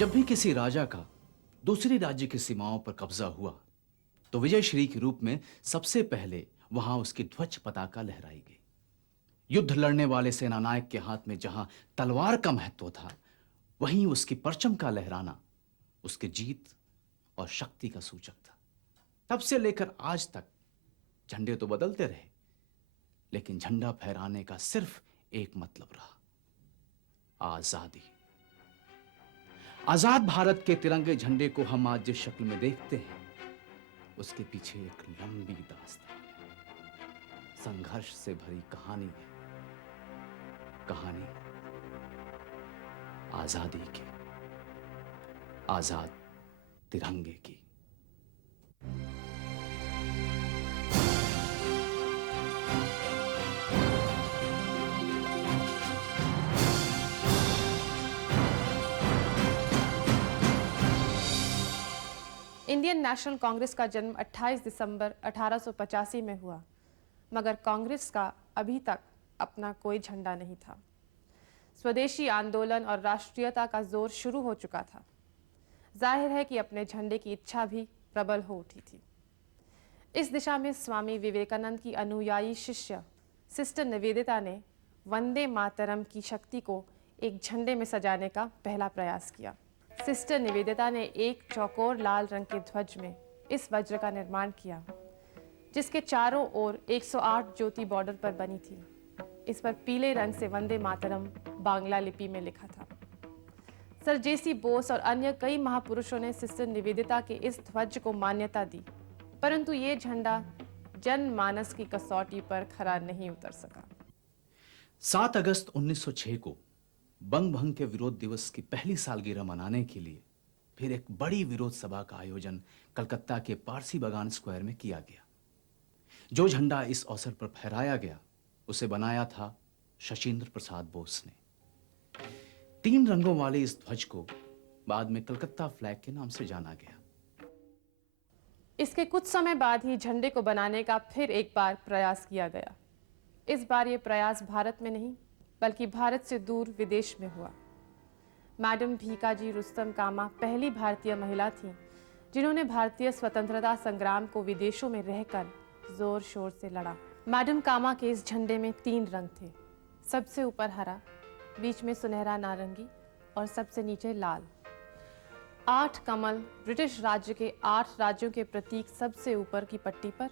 जब भी किसी राजा का दूसरी राज्य की सीमाओं पर कब्जा हुआ तो विजयश्री के रूप में सबसे पहले वहां उसकी ध्वज पताका लहराई गई। युद्ध लड़ने वाले सेनानायक के हाथ में जहां तलवार का महत्व था, वहीं उसकी परचम का लहराना उसकी जीत और शक्ति का सूचक था। तब से लेकर आज तक झंडे तो बदलते रहे, लेकिन झंडा फहराने का सिर्फ एक मतलब रहा, आजादी। आजाद भारत के तिरंगे झंडे को हम आज जिस शक्ल में देखते हैं, उसके पीछे एक लंबी दास्तान है, संघर्ष से भरी कहानी है। कहानी आजादी की, आजाद तिरंगे की। इंडियन नेशनल कांग्रेस का जन्म 28 दिसंबर 1885 में हुआ, मगर कांग्रेस का अभी तक अपना कोई झंडा नहीं था। स्वदेशी आंदोलन और राष्ट्रीयता का जोर शुरू हो चुका था। जाहिर है कि अपने झंडे की इच्छा भी प्रबल हो उठी थी। इस दिशा में स्वामी विवेकानंद की अनुयायी शिष्य सिस्टर निवेदिता ने वंदे मातरम की शक्ति को एक झंडे में सजाने का पहला प्रयास किया। सिस्टर निवेदिता ने एक चौकोर लाल रंग के ध्वज में इस वज्र का निर्माण किया, जिसके चारों ओर 108 ज्योति बॉर्डर पर बनी थी। इस पर पीले रंग से वंदे मातरम बांग्ला लिपि में लिखा था। सर जेसी बोस और अन्य कई महापुरुषों ने सिस्टर निवेदिता के इस ध्वज को मान्यता दी, परंतु ये झंडा जनमानस की कसौटी पर खरा नहीं उतर सका। 7 अगस्त 1906 को बंग भंग के विरोध दिवस की पहली सालगिरह मनाने के लिए फिर एक बड़ी विरोध सभा का आयोजन कलकत्ता के पारसी बागान स्क्वायर में किया गया। जो झंडा इस अवसर पर फहराया गया, उसे बनाया था शशींद्र प्रसाद बोस ने। 3 रंगों वाले इस ध्वज को बाद में कलकत्ता फ्लैग के नाम से जाना गया। इसके कुछ समय बाद ही झंडे को बनाने का फिर एक बार प्रयास किया गया। इस बार ये प्रयास भारत में नहीं, बल्कि भारत से दूर विदेश में हुआ। मैडम भीकाजी रुस्तम कामा पहली भारतीय महिला थीं, जिन्होंने भारतीय स्वतंत्रता संग्राम को विदेशों में रहकर जोर शोर से लड़ा। मैडम कामा के इस झंडे में 3 रंग थे, सबसे ऊपर हरा, बीच में सुनहरा नारंगी और सबसे नीचे लाल। 8 कमल ब्रिटिश राज्य के 8 राज्यों के प्रतीक सबसे ऊपर की पट्टी पर,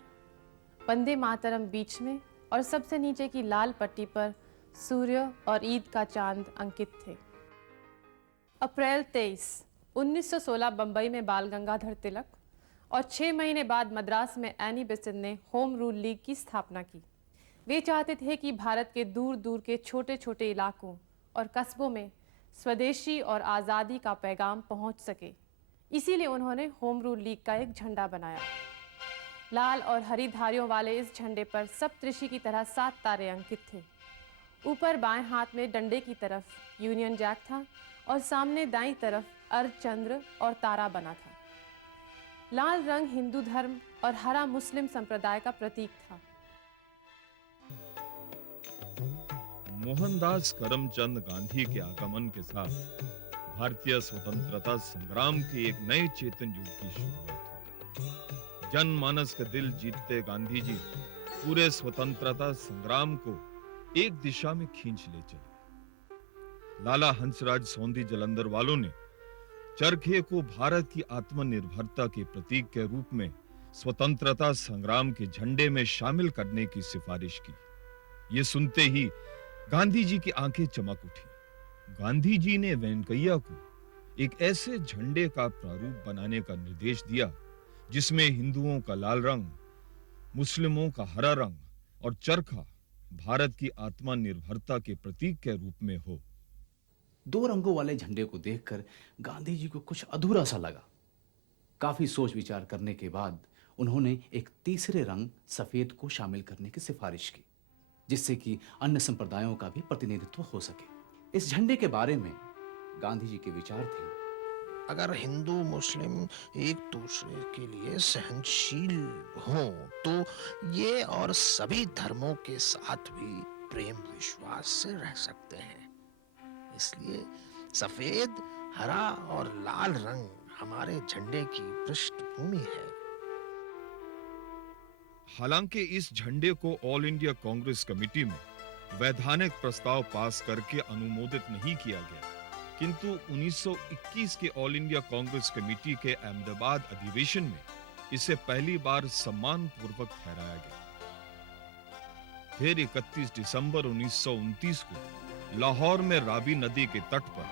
वंदे मातरम बीच में और सबसे नीचे की लाल पट्टी पर सूर्य और ईद का चांद अंकित थे। अप्रैल 23, 1916 बंबई में बाल गंगाधर तिलक और 6 महीने बाद मद्रास में एनी बेसेंट ने होम रूल लीग की स्थापना की। वे चाहते थे कि भारत के दूर दूर के छोटे छोटे इलाकों और कस्बों में स्वदेशी और आज़ादी का पैगाम पहुंच सके। इसीलिए उन्होंने होम रूल लीग का एक झंडा बनाया। लाल और हरी धारियों वाले इस झंडे पर सप्तऋषि की तरह 7 तारे अंकित थे। ऊपर बाएं हाथ में डंडे की तरफ यूनियन जैक था और सामने दाईं तरफ अर्धचंद्र और तारा बना था। लाल रंग हिंदू धर्म और हरा मुस्लिम संप्रदाय का प्रतीक था। मोहनदास करमचंद गांधी के आगमन के साथ भारतीय स्वतंत्रता संग्राम के एक नए चेतन युग की शुरुआत हुई। जनमानस का दिल जीतते गांधी जी पूरे स्वतंत्रता संग्राम को एक दिशा में खींच ले चले। लाला हंसराज सोंधी जलंधर वालों ने चरखे को भारत की आत्मनिर्भरता के प्रतीक के रूप में स्वतंत्रता संग्राम के झंडे में शामिल करने की सिफारिश की। ये सुनते ही गांधी जी की आंखें चमक उठी। गांधी जी ने वेंकैया को एक ऐसे झंडे का प्रारूप बनाने का निर्देश दिया जिसमें हिंदुओं का लाल रंग, मुस्लिमों का हरा रंग और चरखा भारत की आत्मनिर्भरता के प्रतीक के रूप में हो। 2 रंगों वाले झंडे को देखकर गांधी जी को कुछ अधूरा सा लगा। काफी सोच विचार करने के बाद उन्होंने एक तीसरे रंग सफेद को शामिल करने की सिफारिश की, जिससे कि अन्य संप्रदायों का भी प्रतिनिधित्व हो सके। इस झंडे के बारे में गांधी जी के विचार थे, अगर हिंदू मुस्लिम एक दूसरे के लिए सहनशील हों तो ये और सभी धर्मों के साथ भी प्रेम विश्वास से रह सकते हैं। इसलिए सफेद हरा और लाल रंग हमारे झंडे की पृष्ठभूमि है। हालांकि इस झंडे को ऑल इंडिया कांग्रेस कमेटी में वैधानिक प्रस्ताव पास करके अनुमोदित नहीं किया गया, किंतु 1921 के ऑल इंडिया कांग्रेस कमेटी के अहमदाबाद अधिवेशन में इसे पहली बार सम्मान पूर्वक ठहराया गया। फिर 31 दिसंबर 1929 को लाहौर में रावी नदी के तट पर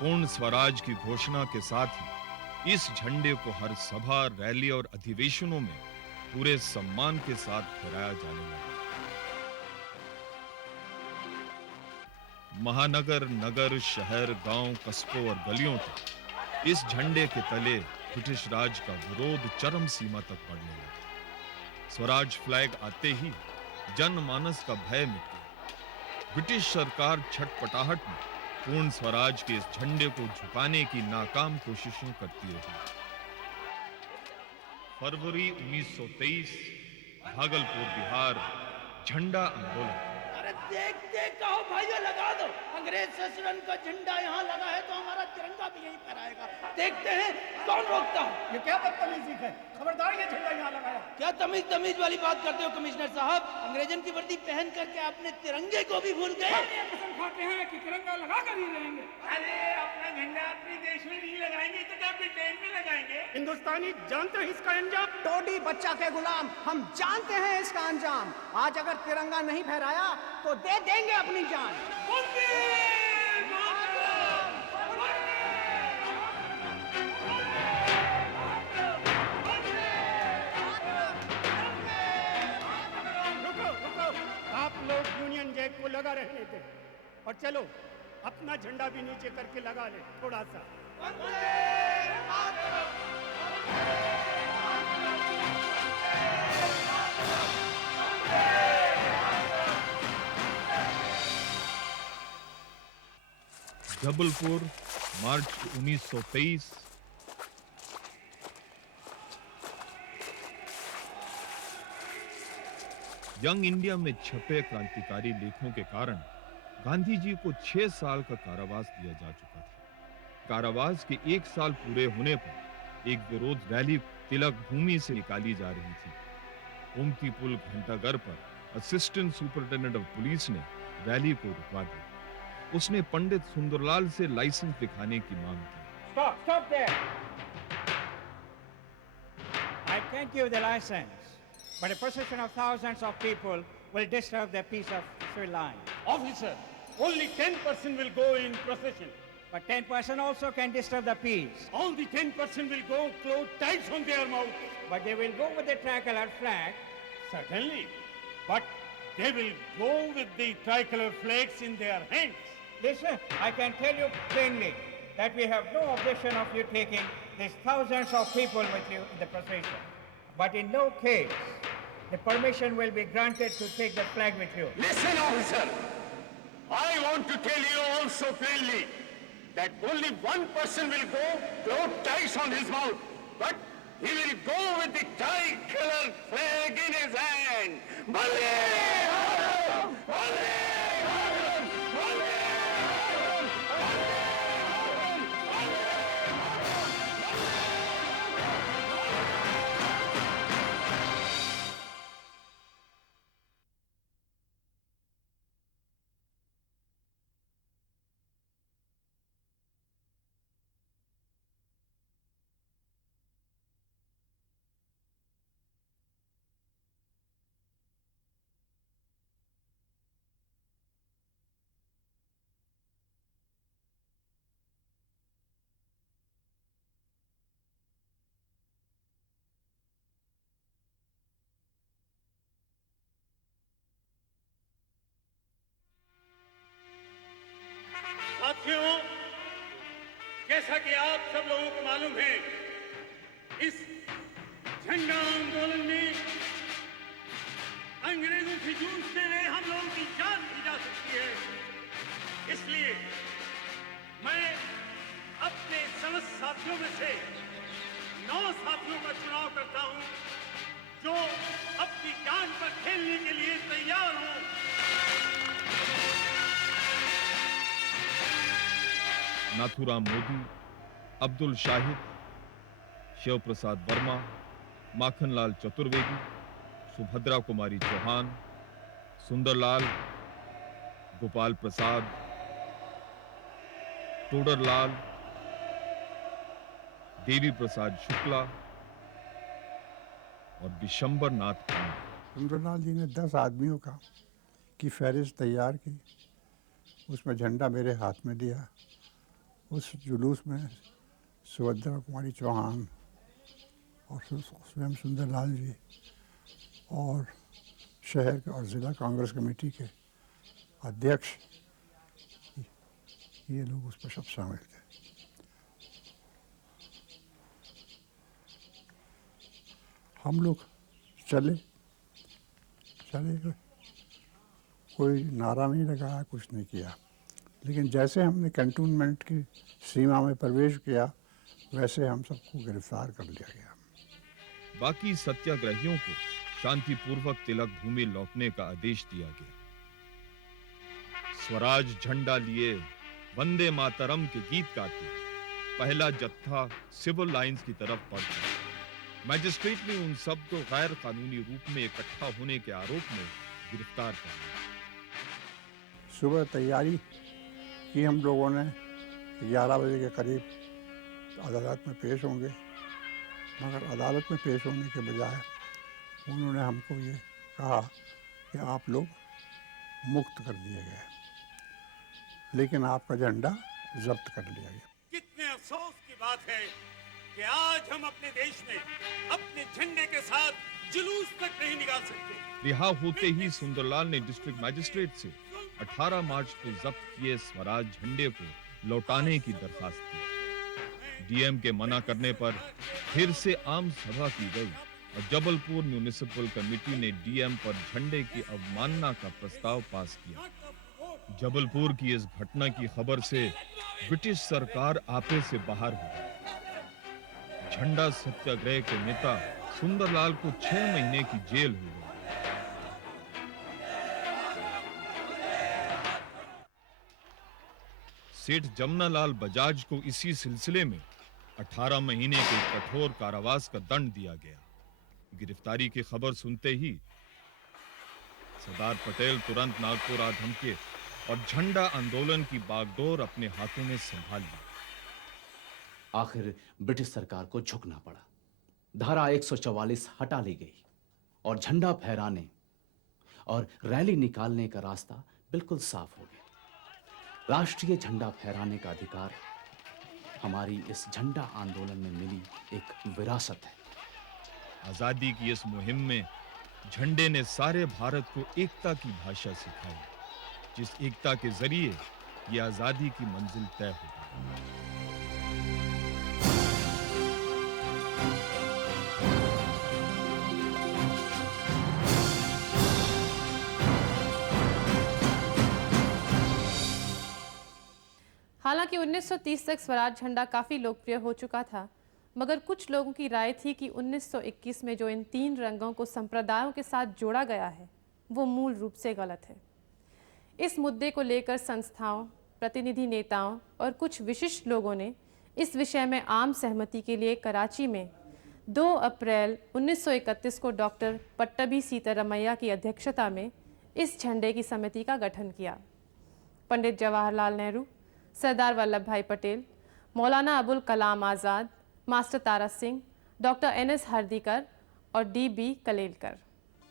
पूर्ण स्वराज की घोषणा के साथ ही इस झंडे को हर सभा, रैली और अधिवेशनों में पूरे सम्मान के साथ फहराया जाने लगा। महानगर, नगर, शहर, गांव, कस्बों और गलियों तक इस झंडे के तले ब्रिटिश राज का विरोध चरम सीमा तक बढ़ने लगा। स्वराज फ्लैग आते ही जनमानस का भय मिट गया। ब्रिटिश सरकार छटपटाहट में पूर्ण स्वराज के इस झंडे को झुकाने की नाकाम कोशिशें करती रही। फरवरी 1923, भागलपुर, बिहार, झंडा आंदोलन। अरे देखते कहो भाइयों, लगा दो अंग्रेज शासन का झंडा यहाँ लगा है तो हमारा तिरंगा भी यहीं फहराएगा। देखते हैं कौन रोकता है। ये क्या बदतमीजी है, खबरदार ये झंडा यहाँ लगाया। क्या तमीज वाली बात करते हो कमिश्नर साहब? अंग्रेजन की वर्दी पहन करके आपने तिरंगे को भी भूल गए। ये कसम खाते हैं कि तिरंगा लगा कर ही रहेंगे। अरे अपना झंडा अपने देश में नहीं लगाएंगे तो क्या ब्रिटेन में लगाएंगे? हिंदुस्तानी जानते हैं इसका अंजाम। टोडी बच्चा के गुलाम, हम जानते हैं इसका अंजाम। आज अगर तिरंगा नहीं फहराया तो दे देंगे अपनी जान। रुको, आप लोग यूनियन जैक को लगा रहने थे और चलो अपना झंडा भी नीचे करके लगा ले थोड़ा सा। जबलपुर, मार्च 1923। यंग इंडिया में छपे क्रांतिकारी लेखों के कारण गांधी जी को 6 साल का कारावास दिया जा चुका था। कारावास के 1 साल पूरे होने पर एक विरोध रैली तिलक भूमि से निकाली जा रही थी। ओमती पुल घंटाघर पर असिस्टेंट सुपरिटेंडेंट ऑफ पुलिस ने रैली को रुकवा दिया। उसने पंडित सुंदरलाल से लाइसेंस दिखाने की मांग की। Stop there. I can't give the license, but a procession of thousands of people will disturb the peace of Sri Lanka. Officer, only 10% will go in procession. But 10% also can disturb the peace. All the 10% will go close tights on their mouths. But they will go with the tricolor flag. Certainly. But they will go with the tricolor flags in their hands. Listen, I can tell you plainly that we have no objection of you taking these thousands of people with you in the procession. But in no case, the permission will be granted to take the flag with you. Listen, officer. I want to tell you also plainly that only one person will go, blow ties on his mouth, but he will go with the tricolor flag in his hand. Vande Mataram! Vande Mataram! Vande Mataram! साथियों, जैसा कि आप सब लोगों को मालूम है, इस झंडा आंदोलन में अंग्रेजों से जूझते हुए हम लोगों की जान भी जा सकती है। इसलिए मैं अपने समस्त साथियों में से 9 साथियों का चुनाव करता हूं जो अपनी जान पर खेलने के लिए तैयार हों। नाथुराम मोदी, अब्दुल शाहिद, शिव प्रसाद वर्मा, माखनलाल चतुर्वेदी, सुभद्रा कुमारी चौहान, सुंदरलाल, गोपाल प्रसाद, टोडरलाल, देवी प्रसाद शुक्ला और बिशंबर नाथ पांडे। सुंदरलाल जी ने 10 आदमियों की फहरिस्त तैयार की, उसमें झंडा मेरे हाथ में दिया। उस जुलूस में सुभद्रा कुमारी चौहान और स्वयं सुंदरलाल जी और शहर और ज़िला कांग्रेस कमेटी के अध्यक्ष, ये लोग उस पर सब शामिल थे। हम लोग चले, कोई नारा नहीं लगाया, कुछ नहीं किया, लेकिन जैसे हमने कैंटोनमेंट की सीमा में प्रवेश किया वैसे हम सबको गिरफ्तार कर लिया गया। बाकी सत्याग्रहियों को शांतिपूर्वक तिलक भूमि लौटने का आदेश दिया गया। स्वराज झंडा लिए वंदे मातरम के गीत गाते पहला जत्था सिविल लाइंस की तरफ बढ़ गया। मैजिस्ट्रेट ने उन सब को गैर कानूनी रूप में इकट्ठा होने के आरोप में गिरफ्तार कर लिया। सुबह तैयारी की हम लोगों ने, 11 बजे के करीब अदालत में पेश होंगे, मगर अदालत में पेश होने के बजाय उन्होंने हमको ये कहा कि आप लोग मुक्त कर दिए गए, लेकिन आपका झंडा जब्त कर लिया गया। कितने अफसोस की बात है कि आज हम अपने देश में अपने झंडे के साथ जुलूस तक नहीं निकाल सकते। रिहा होते ही सुंदरलाल ने डिस्ट्रिक्ट मैजिस्ट्रेट से 18 मार्च को जब्त किए स्वराज झंडे को लौटाने की दरखास्त की। डीएम के मना करने पर फिर से आम सभा की गई और जबलपुर म्युनिसिपल कमेटी ने डीएम पर झंडे की अवमानना का प्रस्ताव पास किया। जबलपुर की इस घटना की खबर से ब्रिटिश सरकार आपे से बाहर हो गई। झंडा सत्याग्रह के नेता सुंदरलाल को 6 महीने की जेल हुई। सेठ जमनालाल बजाज को इसी सिलसिले में 18 महीने के कठोर कारावास का दंड दिया गया। गिरफ्तारी की खबर सुनते ही सरदार पटेल तुरंत नागपुर आ धमके और झंडा आंदोलन की बागडोर अपने हाथों में संभाल ली। आखिर ब्रिटिश सरकार को झुकना पड़ा। धारा 144 हटा ली गई और झंडा फहराने और रैली निकालने का रास्ता बिल्कुल साफ हो गया। राष्ट्रीय झंडा फहराने का अधिकार हमारी इस झंडा आंदोलन में मिली एक विरासत है। आजादी की इस मुहिम में झंडे ने सारे भारत को एकता की भाषा सिखाई, जिस एकता के जरिए ये आजादी की मंजिल तय हो गई। हालांकि 1930 तक स्वराज झंडा काफ़ी लोकप्रिय हो चुका था, मगर कुछ लोगों की राय थी कि 1921 में जो इन 3 रंगों को संप्रदायों के साथ जोड़ा गया है वो मूल रूप से गलत है। इस मुद्दे को लेकर संस्थाओं, प्रतिनिधि नेताओं और कुछ विशिष्ट लोगों ने इस विषय में आम सहमति के लिए कराची में 2 अप्रैल 1931 को डॉक्टर पट्टभी सीतारमैया की अध्यक्षता में इस झंडे की समिति का गठन किया। पंडित जवाहरलाल नेहरू, सरदार वल्लभ भाई Patel, Maulana Abul Kalam Azad, master Tara Singh, doctor NS हरदीकर और DB कलेलकर।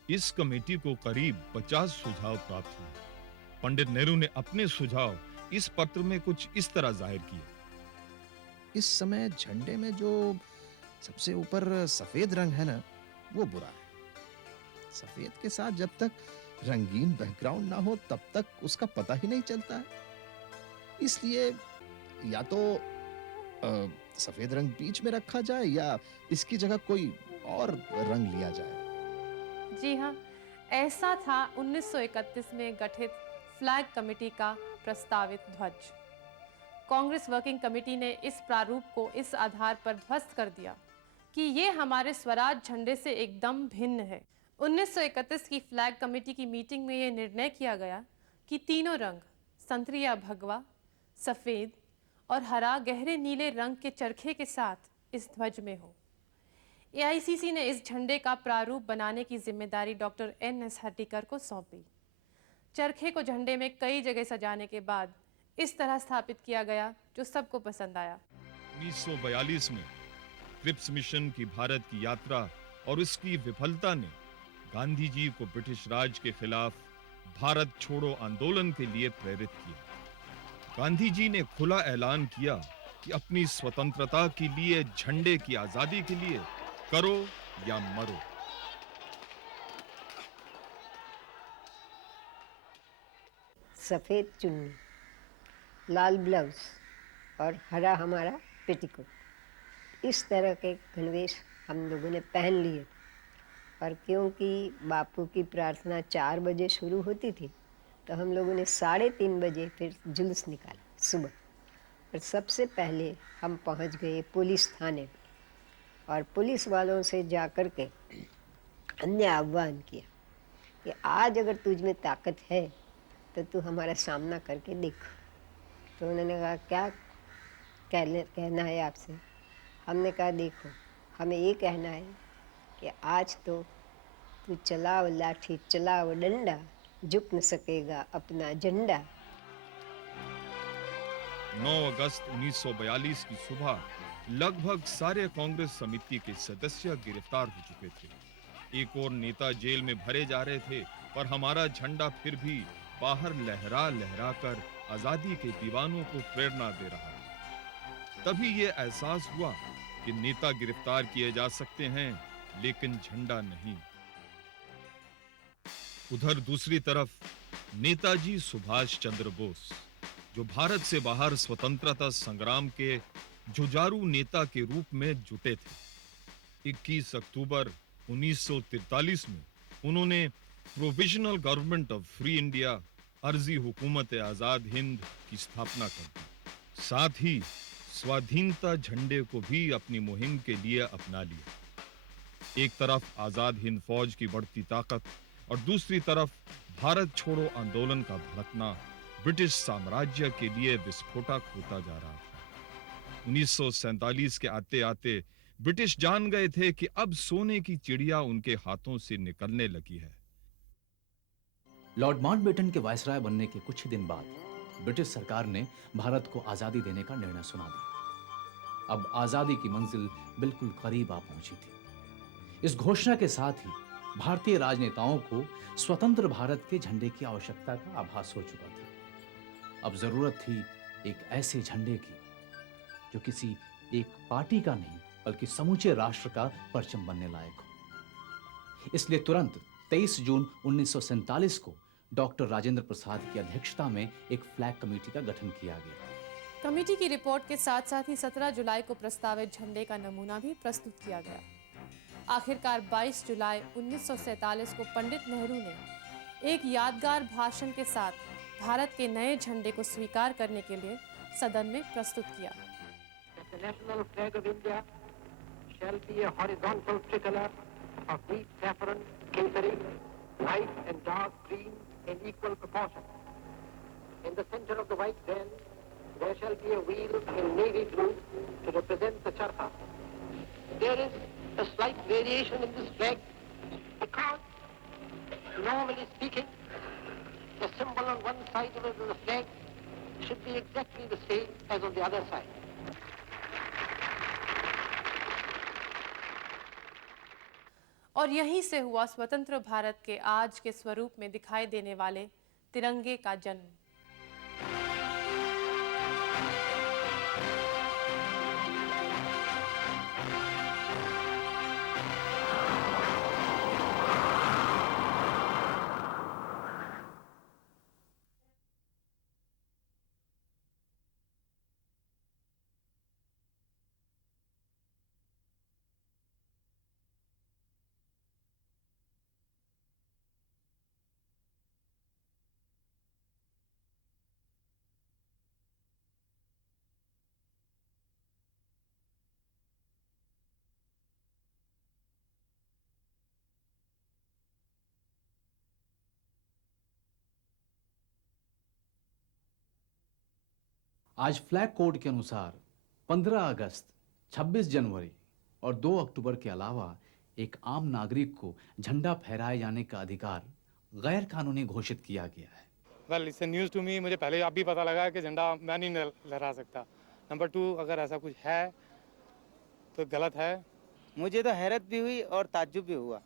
इस कमेटी को करीब 50 सुझाव प्राप्त हुए। पंडित नेहरू ने अपने सुझाव इस पत्र में कुछ इस तरह जाहिर किए। इस समय झंडे में जो सबसे ऊपर सफेद रंग है ना, वो बुरा है। सफेद के साथ जब तक रंगीन बैकग्राउंड ना हो तब तक उसका पता ही नहीं चलता है। इसलिए या तो सफेद रंग बीच में रखा जाए या इसकी जगह कोई और रंग लिया जाए। जी हाँ, ऐसा था 1931 में गठित फ्लैग कमेटी का प्रस्तावित ध्वज। कांग्रेस वर्किंग कमेटी ने इस प्रारूप को इस आधार पर ध्वस्त कर दिया कि ये हमारे स्वराज झंडे से एकदम भिन्न है। 1931 की फ्लैग कमेटी की मीटिंग में ये निर्णय किया गया कि तीनों रंग संतरी या भगवा, सफ़ेद और हरा गहरे नीले रंग के चरखे के साथ इस ध्वज में हो। एआईसीसी ने इस झंडे का प्रारूप बनाने की जिम्मेदारी डॉक्टर एन.एस. हर्टिकर को सौंपी। चरखे को झंडे में कई जगह सजाने के बाद इस तरह स्थापित किया गया जो सबको पसंद आया। 1942 में क्रिप्स मिशन की भारत की यात्रा और उसकी विफलता ने गांधी जी को ब्रिटिश राज के खिलाफ भारत छोड़ो आंदोलन के लिए प्रेरित किया। गांधी जी ने खुला ऐलान किया कि अपनी स्वतंत्रता के लिए, झंडे की आजादी के लिए करो या मरो। सफ़ेद चुन्नी, लाल ब्लाउज और हरा हमारा पेटीकोट, इस तरह के गणवेश हम लोगों ने पहन लिए। और क्योंकि बापू की प्रार्थना 4 बजे शुरू होती थी, तो हम लोगों ने 3:30 बजे फिर जुलूस निकाला सुबह। और सबसे पहले हम पहुंच गए पुलिस थाने पे और पुलिस वालों से जाकर के हमने आह्वान किया कि आज अगर तुझ में ताकत है तो तू हमारा सामना करके देख। तो उन्होंने कहा क्या कहना है आपसे? हमने कहा देखो, हमें ये कहना है कि आज तो तू चलाओ लाठी, चलाओ डंडा, झुक न सकेगा अपना झंडा। 9 अगस्त 1942 की सुबह लगभग सारे कांग्रेस समिति के सदस्य गिरफ्तार हो चुके थे। एक और नेता जेल में भरे जा रहे थे, पर हमारा झंडा फिर भी बाहर लहरा लहरा कर आजादी के दीवानों को प्रेरणा दे रहा है। तभी ये एहसास हुआ कि नेता गिरफ्तार किए जा सकते हैं, लेकिन झंडा नहीं। उधर दूसरी तरफ नेताजी सुभाष चंद्र बोस, जो भारत से बाहर स्वतंत्रता संग्राम के जुझारू नेता के रूप में जुटे थे। 21 अक्टूबर 1943 में उन्होंने provisional government of free India, अर्जी हुकूमत आजाद हिंद की स्थापना कर दी। साथ ही स्वाधीनता झंडे को भी अपनी मुहिम के लिए अपना लिया। एक तरफ आजाद हिंद फौज की बढ़ती ताकत और दूसरी तरफ भारत छोड़ो आंदोलन का भड़कना ब्रिटिश साम्राज्य के लिए विस्फोटक होता जा रहा था। 1947 के आते आते ब्रिटिश जान गए थे कि अब सोने की चिड़िया उनके हाथों से निकलने लगी है। लॉर्ड माउंटबेटन के वायसराय बनने के कुछ ही दिन बाद ब्रिटिश सरकार ने भारत को आजादी देने का निर्णय सुना दिया। अब आजादी की मंजिल बिल्कुल करीब आ पहुंची थी। इस घोषणा के साथ ही भारतीय राजनेताओं को स्वतंत्र भारत के झंडे की आवश्यकता का आभास हो चुका था। अब जरूरत थी एक ऐसे झंडे की जो किसी एक पार्टी का नहीं, बल्कि समूचे राष्ट्र का परचम बनने लायक हो। इसलिए तुरंत 23 जून 1947 को डॉक्टर राजेंद्र प्रसाद की अध्यक्षता में एक फ्लैग कमेटी का गठन किया गया। कमेटी की रिपोर्ट के साथ साथ ही 17 जुलाई को प्रस्तावित झंडे का नमूना भी प्रस्तुत किया गया। आखिरकार 22 जुलाई 1947 को पंडित नेहरू ने एक यादगार भाषण के साथ भारत के नए झंडे को स्वीकार करने के लिए सदन में प्रस्तुत किया। The national flag of India shall be a horizontal tricolor of deep saffron, kesari, light and dark green in equal proportion. In the center of the white band, there shall be a wheel in navy blue to represent the charta. There is a slight variation in this flag because, normally speaking, the symbol on one side of the flag should be exactly the same as on the other side. और यहीं से हुआ स्वतंत्र भारत के आज के स्वरूप में दिखाई देने वाले तिरंगे का जन्म। आज फ्लैग कोड के अनुसार 15 अगस्त, 26 जनवरी और 2 अक्टूबर के अलावा एक आम नागरिक को झंडा फहराए जाने का अधिकार गैर कानूनी घोषित किया गया है। Well it's news to me, मुझे पहले आप भी पता लगा कि झंडा मैं नहीं लहरा सकता। नंबर 2, अगर ऐसा कुछ है तो गलत है। मुझे तो हैरत भी हुई और ताज्जुब भी हुआ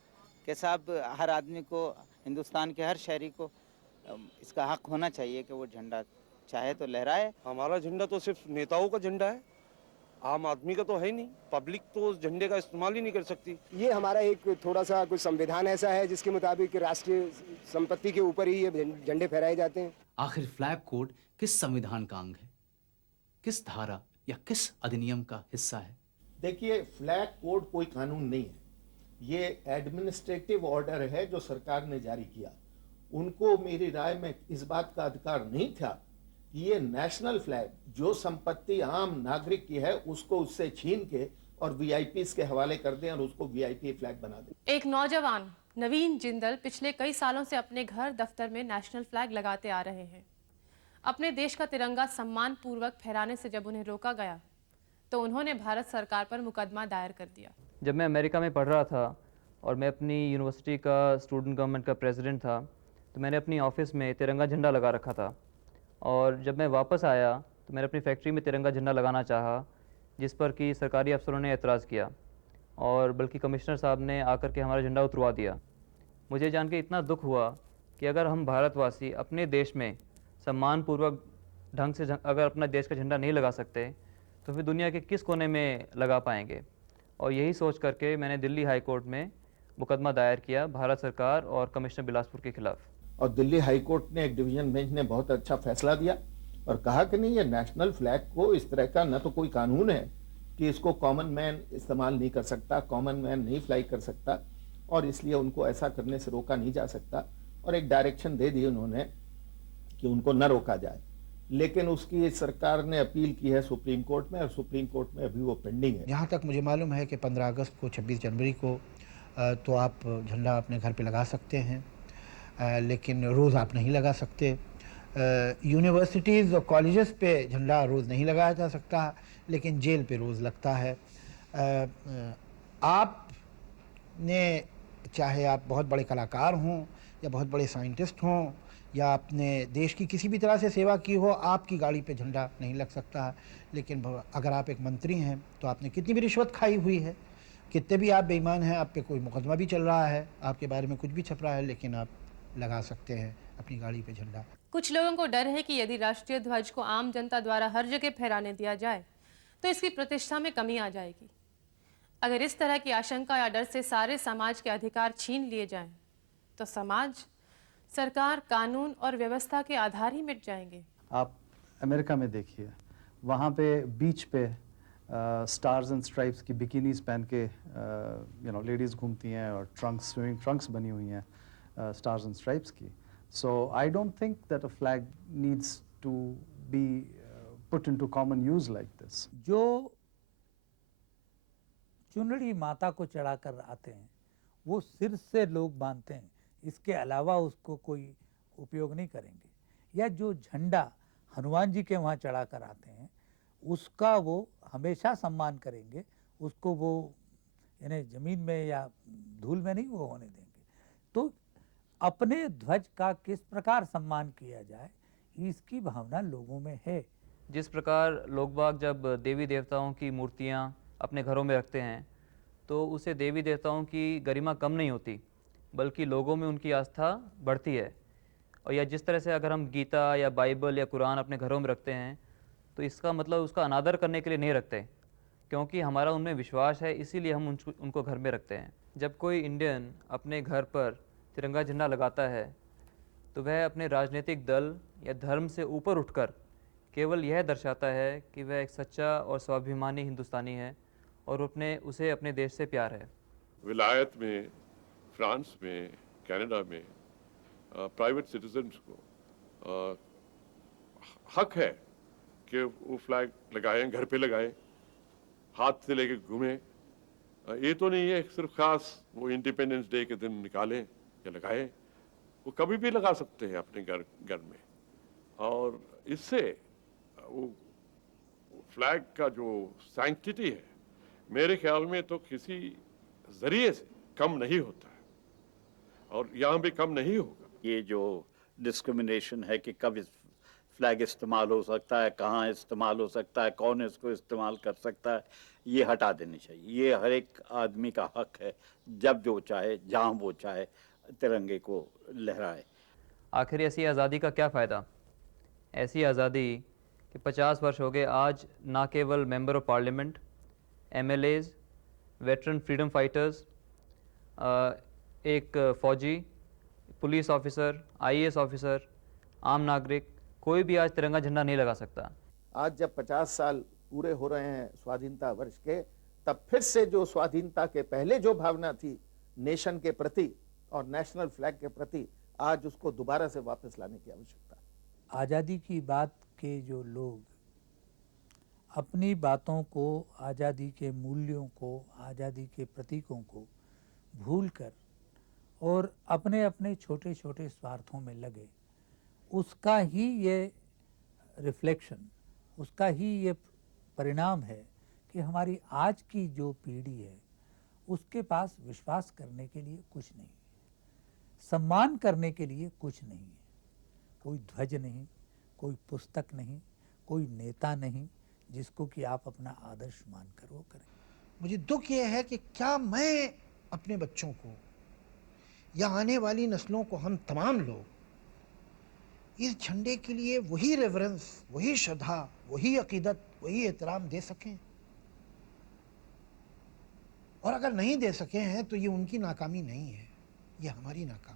कि साहब हर आदमी को, हिंदुस्तान के हर शहरी को इसका हक होना चाहिए कि वो झंडा चाहे तो लहराए। हमारा झंडा तो सिर्फ नेताओं का झंडा है, आम आदमी का तो है ही नहीं। पब्लिक तो उस झंडे का इस्तेमाल ही नहीं कर सकती। ये हमारा एक थोड़ा सा कुछ संविधान ऐसा है जिसके मुताबिक राष्ट्रीय संपत्ति के ऊपर ही ये झंडे फहराए जाते हैं। आखिर फ्लैग कोड किस संविधान का अंग है, किस धारा या किस अधिनियम का हिस्सा है? देखिए, फ्लैग कोड कोई कानून नहीं है, ये एडमिनिस्ट्रेटिव ऑर्डर है जो सरकार ने जारी किया। उनको मेरी राय में इस बात का अधिकार नहीं था कि ये नेशनल फ्लैग जो संपत्ति आम नागरिक की है उसको उससे छीन के और वीआईपीज़ के हवाले कर दें और उसको वीआईपी फ्लैग बना दें। एक नौजवान नवीन जिंदल पिछले कई सालों से अपने घर दफ्तर में नेशनल फ्लैग लगाते आ रहे हैं। अपने देश का तिरंगा सम्मान पूर्वक फहराने से जब उन्हें रोका गया तो उन्होंने भारत सरकार पर मुकदमा दायर कर दिया। जब मैं अमेरिका में पढ़ रहा था और मैं अपनी यूनिवर्सिटी का स्टूडेंट गवर्नमेंट का प्रेसिडेंट था, तो मैंने अपनी ऑफिस में तिरंगा झंडा लगा रखा था। और जब मैं वापस आया तो मैंने अपनी फैक्ट्री में तिरंगा झंडा लगाना चाहा, जिस पर कि सरकारी अफसरों ने एतराज़ किया और बल्कि कमिश्नर साहब ने आकर के हमारा झंडा उतरवा दिया। मुझे जान के इतना दुख हुआ कि अगर हम भारतवासी अपने देश में सम्मानपूर्वक ढंग से अगर अपना देश का झंडा नहीं लगा सकते तो फिर दुनिया के किस कोने में लगा पाएंगे। और यही सोच करके मैंने दिल्ली हाई कोर्ट में मुकदमा दायर किया भारत सरकार और कमिश्नर बिलासपुर के खिलाफ। और दिल्ली हाई कोर्ट ने, एक डिवीजन बेंच ने बहुत अच्छा फैसला दिया और कहा कि नहीं, ये नेशनल फ्लैग को इस तरह का न तो कोई कानून है कि इसको कॉमन मैन इस्तेमाल नहीं कर सकता, कॉमन मैन नहीं फ्लाई कर सकता, और इसलिए उनको ऐसा करने से रोका नहीं जा सकता। और एक डायरेक्शन दे दी उन्होंने कि उनको न रोका जाए, लेकिन उसकी सरकार ने अपील की है सुप्रीम कोर्ट में और सुप्रीम कोर्ट में अभी वो पेंडिंग है। जहाँ तक मुझे मालूम है कि 15 अगस्त को, 26 जनवरी को तो आप झंडा अपने घर पे लगा सकते हैं, लेकिन रोज़ आप नहीं लगा सकते। यूनिवर्सिटीज़ और कॉलेजेस पे झंडा रोज़ नहीं लगाया जा सकता, लेकिन जेल पे रोज़ लगता है। आपने, चाहे आप बहुत बड़े कलाकार हों या बहुत बड़े साइंटिस्ट हों या आपने देश की किसी भी तरह से सेवा की हो, आपकी गाड़ी पे झंडा नहीं लग सकता। लेकिन अगर आप एक मंत्री हैं तो आपने कितनी भी रिश्वत खाई हुई है, कितने भी आप बेईमान हैं, आप पे कोई मुकदमा भी चल रहा है, आपके बारे में कुछ भी छप रहा है, लेकिन आप लगा सकते हैं अपनी गाड़ी पे झंडा। कुछ लोगों को डर है कि यदि राष्ट्रीय ध्वज को आम जनता द्वारा हर जगह फहराने दिया जाए तो इसकी प्रतिष्ठा में कमी आ जाएगी। अगर इस तरह की आशंका या डर से सारे समाज के अधिकार छीन लिए जाएं तो समाज, सरकार, कानून और व्यवस्था के आधार ही मिट जाएंगे। आप अमेरिका में देखिए, वहाँ पे बीच पे स्टार्स एंड स्ट्राइप्स की बिकिनीज पहन के लेडीज़ घूमती हैं और स्विमिंग ट्रंक्स बनी हुई हैं स्टार्स एंड स्ट्राइप्स की। So I don't think that a flag needs to be put into common use like this. जो चुनरी माता को चढ़ाकर आते हैं वो सिर से लोग बांधते हैं, इसके अलावा उसको कोई उपयोग नहीं करेंगे। या जो झंडा हनुमान जी के वहाँ चढ़ा कर आते हैं उसका वो हमेशा सम्मान करेंगे, उसको वो यानी ज़मीन में या धूल में नहीं वो होने देंगे। तो अपने ध्वज का किस प्रकार सम्मान किया जाए, इसकी भावना लोगों में है। जिस प्रकार लोग बाग जब देवी देवताओं की मूर्तियाँ अपने घरों में रखते हैं तो उसे देवी देवताओं की गरिमा कम नहीं होती, बल्कि लोगों में उनकी आस्था बढ़ती है। और या जिस तरह से अगर हम गीता या बाइबल या कुरान अपने घरों में रखते हैं तो इसका मतलब उसका अनादर करने के लिए नहीं रखते, क्योंकि हमारा उनमें विश्वास है, इसीलिए हम उनको घर में रखते हैं। जब कोई इंडियन अपने घर पर तिरंगा झंडा लगाता है तो वह अपने राजनीतिक दल या धर्म से ऊपर उठकर केवल यह दर्शाता है कि वह एक सच्चा और स्वाभिमानी हिंदुस्तानी है और उसे अपने देश से प्यार है। विलायत में, फ्रांस में, कनाडा में प्राइवेट सिटीजन्स को हक है कि वो फ्लैग लगाएं, घर पे लगाएं, हाथ से लेके घूमें। ये तो नहीं है सिर्फ खास वो इंडिपेंडेंस डे के दिन निकालें या लगाएं, वो कभी भी लगा सकते हैं अपने घर में। और इससे वो फ्लैग का जो सैंक्टिटी है मेरे ख्याल में तो किसी जरिए से कम नहीं होता है और यहाँ भी कम नहीं होगा। ये जो डिस्क्रिमिनेशन है कि कब इस फ्लैग इस्तेमाल हो सकता है, कहाँ इस्तेमाल हो सकता है, कौन इसको इस्तेमाल कर सकता है, ये हटा देनी चाहिए। ये हर एक आदमी का हक है, जब जो चाहे जहाँ वो चाहे तिरंगे को लहराए। आखिर ऐसी आज़ादी का क्या फ़ायदा? ऐसी आज़ादी कि 50 वर्ष हो गए आज ना केवल member of parliament, MLAs, veteran freedom fighters, एक फ़ौजी, पुलिस ऑफिसर, IAS ऑफिसर, आम नागरिक, कोई भी आज तिरंगा झंडा नहीं लगा सकता। आज जब 50 साल पूरे हो रहे हैं स्वाधीनता वर्ष के, तब फिर से जो स्वाधीनता के पहले जो भावना थी नेशन के प्रति और नेशनल फ्लैग के प्रति, आज उसको दोबारा से वापस लाने की आवश्यकता है। आज़ादी की बात के जो लोग अपनी बातों को, आज़ादी के मूल्यों को, आज़ादी के प्रतीकों को भूलकर और अपने अपने छोटे छोटे स्वार्थों में लगे, उसका ही ये रिफ्लेक्शन, उसका ही ये परिणाम है कि हमारी आज की जो पीढ़ी है उसके पास विश्वास करने के लिए कुछ नहीं, सम्मान करने के लिए कुछ नहीं है। कोई ध्वज नहीं, कोई पुस्तक नहीं, कोई नेता नहीं जिसको कि आप अपना आदर्श मानकर वो करें। मुझे दुख ये है कि क्या मैं अपने बच्चों को या आने वाली नस्लों को, हम तमाम लोग इस झंडे के लिए वही रेवरेंस, वही श्रद्धा, वही अकीदत, वही एहतराम दे सकें। और अगर नहीं दे सके हैं तो ये उनकी नाकामी नहीं है, ये हमारी नाकामी।